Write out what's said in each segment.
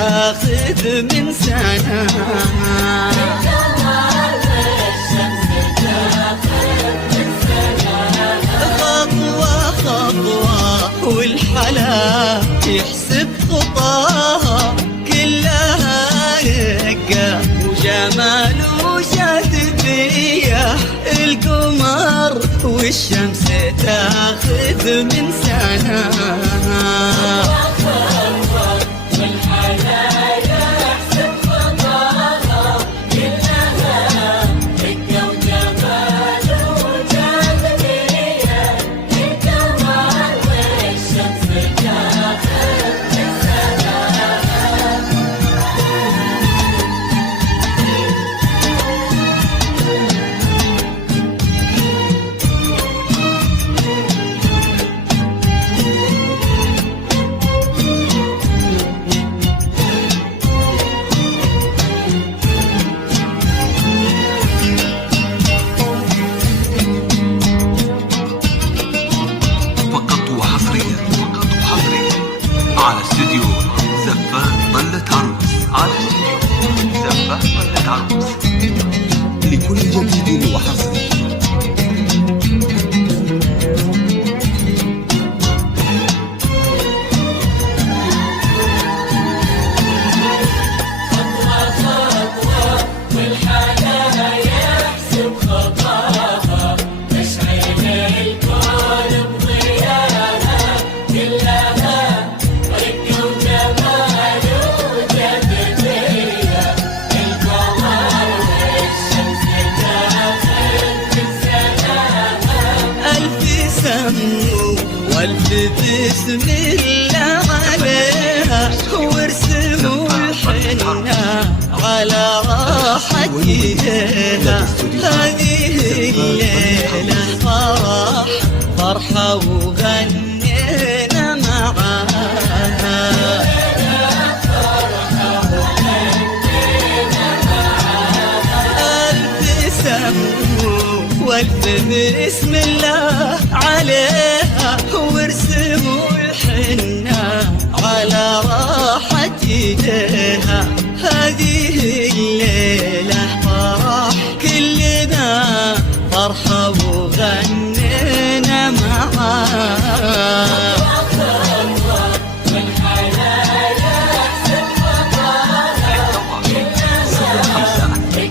تاخذ من سنة. خطوة خطوة والحلا يحسب خطاها، كلها رقة وجمال وجاذبية. القمر والشمس تاخذ من سنة. على استديو زفان ظلت عروس، على استديو زفان ظلت عروس، لكل جديد وحصري. والف بسم الله عليها، وارسموا الحنة على راحة ايديها. هذه الليلة فرح فرحة وغنينا معاها. ألف سمو والف بسم الله عليها، وارسموا الحنة على راحة ايديها. هذه الليلة فرح كلنا فرحة وغنينا معاها.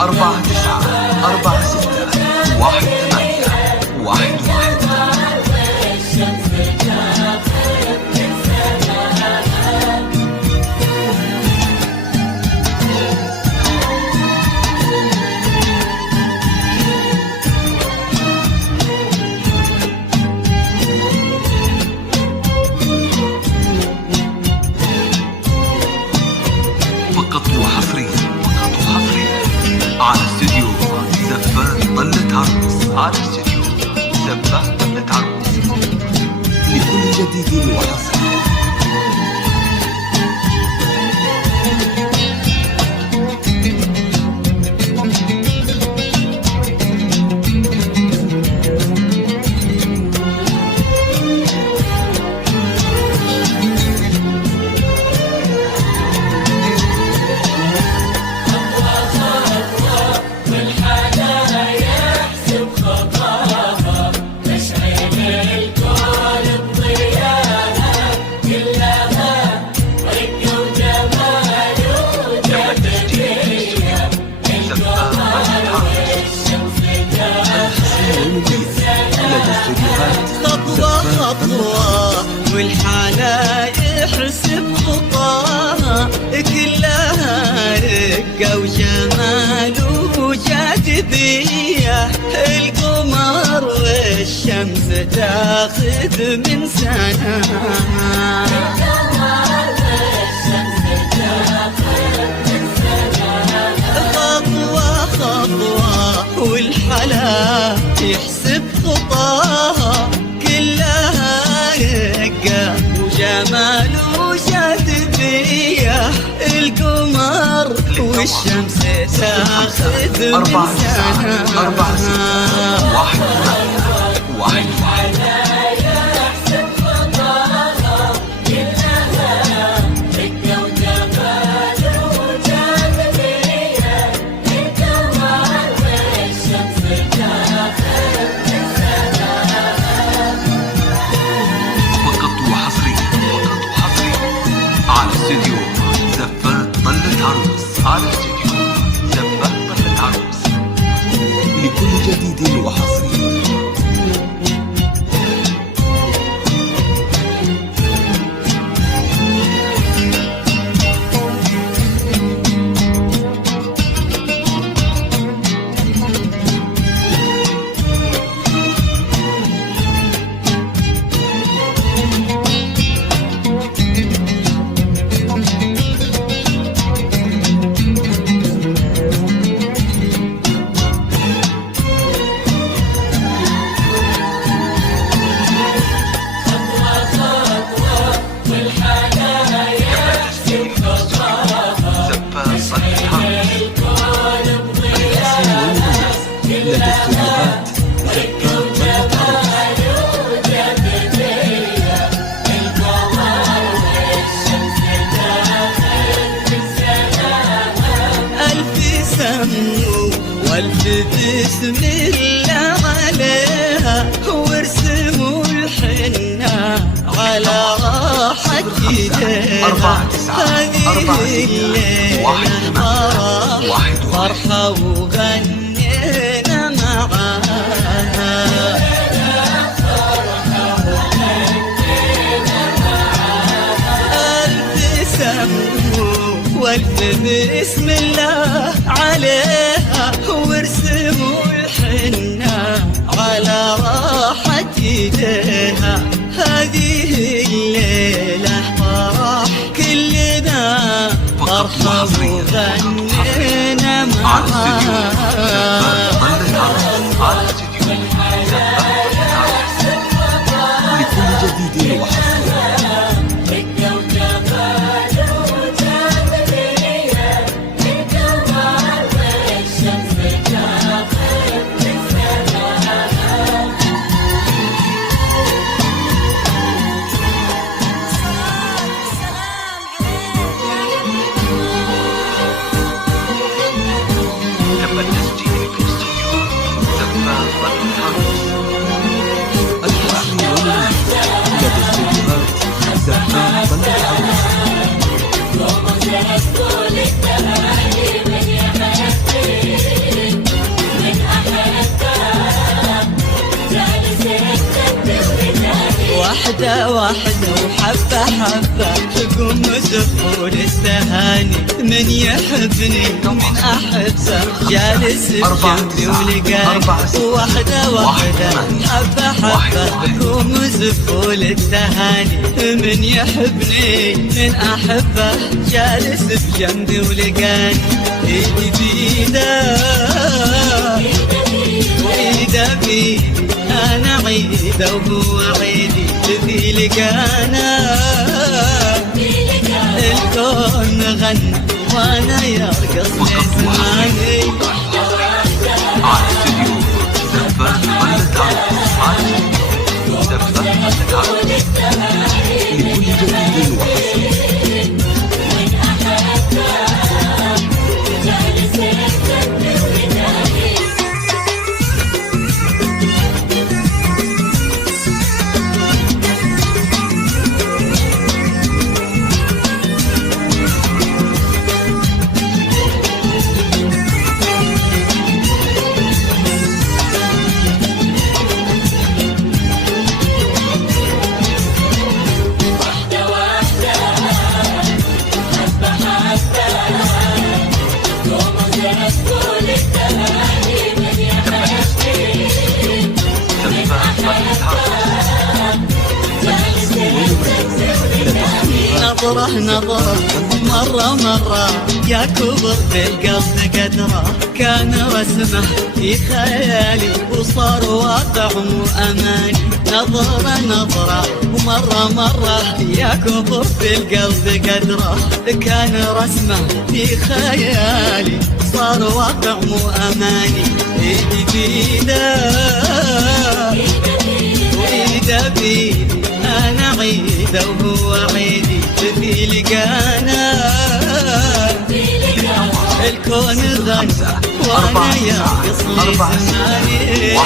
4 9 4 6 1 8 1 1. فقط وحصريا على استديو زفان ظلت عروس، على استديو زفان ظلت عروس، لكل جديد وحصري. خطوة خطوة والحلا يحسب خطاها، كلها رقة وجمال وجاذبية. القمر والشمس تاخذ من سنة. خطوة خطوة والحلا يحسب خطاها، كلها رقة وجمال وجاذبية. القمر والشمس تاخذ من 4 سنة. 4 6 1 8 1 1. يحسب خطاها، كلها رقة وجمال لدى استوديوهات زفاف طلة عروس. ألف سمو والف بسم الله عليها، وارسموا الحنة على راحة ايديها. هذه الليلة فرحة وغنينا معاها. ألف سمو والف بسم الله عليها، وارسموا الحنة على راحة ايديها. هذه الليلة فرح كلنا فرحة وغنينا معاها. لكل جديد وحصري واحدة واحدة وحبة حبة تقوم زفور التهاني. من يحبني ومن أحبه جالس بجنبي ولقاني. واحدة واحدة حبة حبة تقوم زفور التهاني. من يحبني من أحبه جالس بجنبي ولقاني. إيدي بيده وإيده بيدي، أنا عيده وهو عيدي. في لقانا الكون غنى وأنا يرقص لزماني. على استوديو زفاف طلة عروس. زفاف طلة عروس لكل جديد وحصري. نظرة نظرة مرة مرة يا كبر بالقصد قدره. كان رسمه في خيالي وصار واقع مو أماني. نظرة نظرة مرة مرة يا كبر بالقصد قدره. كان رسمه في خيالي صار واقع مو أماني. إيدي بيده وإيده بيدي، أنا عيده وهو عيدي. في لقانا الكون غنى وأنا يرقص لي زماني.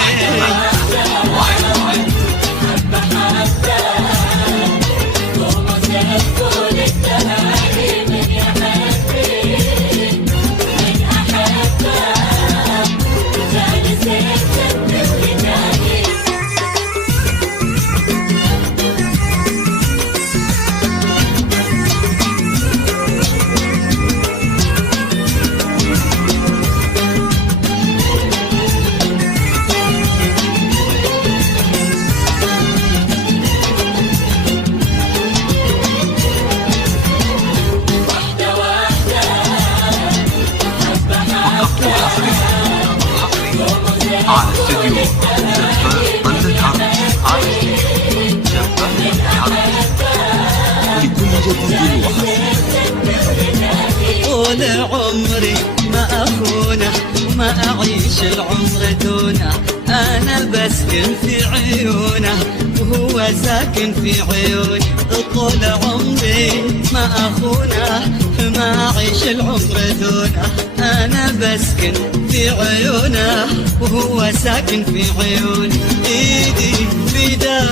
على استوديو زفاف طلة عروس. زفاف طلة عروس لكل جديد وحصري. طول عمري ما أخونه وما أعيش العمر دون ساكن في عيونه وهو ساكن في عيوني. طول عمري ما أخونه ما أعيش العمر دونه. أنا بسكن في عيونه وهو ساكن في عيوني. إيدي بيده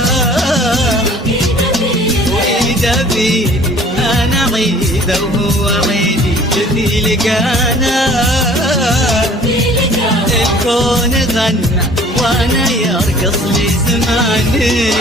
وإيده بيدي، أنا عيده وهو عيدي. في لقانا الكون غنى وأنا يرقص لي زماني.